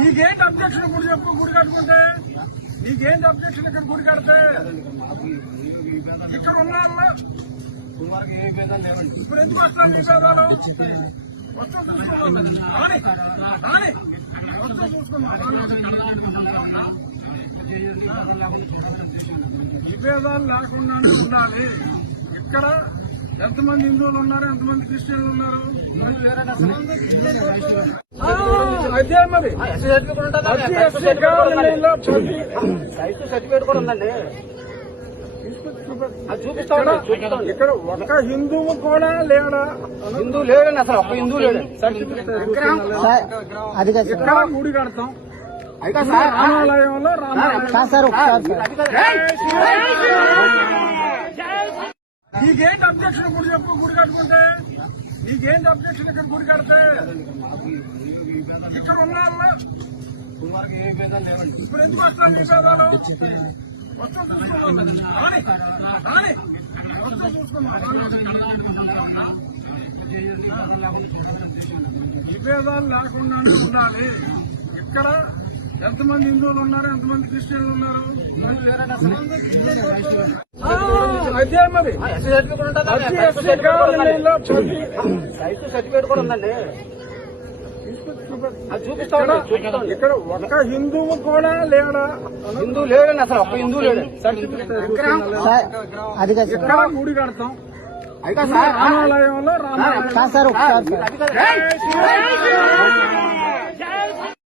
నీకేంటి అబ్జెక్షన్ గుడి చెప్పు, గుడి కట్టుకుంటే నీకేంటి అబ్జెక్షన్ ఇక్కడ గుడి కడితే? ఇక్కడ ఉన్నారన్నా ఇప్పుడు ఎందుకు వస్తున్నాను మీ పేదాలు? వస్తాం చూసుకోవాలి, వస్తాం చూసుకున్నాం. విభేదాలు లేకుండానే ఉండాలి. ఇక్కడ ఎంతమంది హిందువులు ఉన్నారు, ఎంతమంది క్రిస్టియన్లు ఉన్నారు? అదే మరి సర్టిఫికేట్ కూడా ఉందండి. ఇక్కడ ఒక్క హిందువు కూడా లేడా? హిందూ లేడండి, అసలు ఒక్క హిందూ లేడు. ఇక్కడ గుడి కడతాం, రామాలయంలో నీకేంటి అబ్జెక్షన్ గుడి చెప్పు, గుడి కట్టుకుంటే నీకేంటి అబ్జెక్షన్ ఇక్కడ గుడి కడితే? ఇక్కడ ఉన్నారన్నా ఇప్పుడు ఎందుకు వస్తున్నాను మీ పేదాలు? వస్తాం చూసుకోవాలి, వస్తాం చూసుకున్నాం. విభేదాలు లేకుండానే ఉండాలి. ఇక్కడ ఎంతమంది హిందువులు ఉన్నారు, ఎంతమంది క్రిస్టియన్లు ఉన్నారు? అదే మరి సర్టిఫికేట్ కూడా ఉందండి. ఇక్కడ ఒక్క హిందువు కూడా లేడా? హిందూ లేడండి, అసలు ఒక్క హిందూ లేడు. ఇక్కడ గుడి కడతాం, రామాలయంలో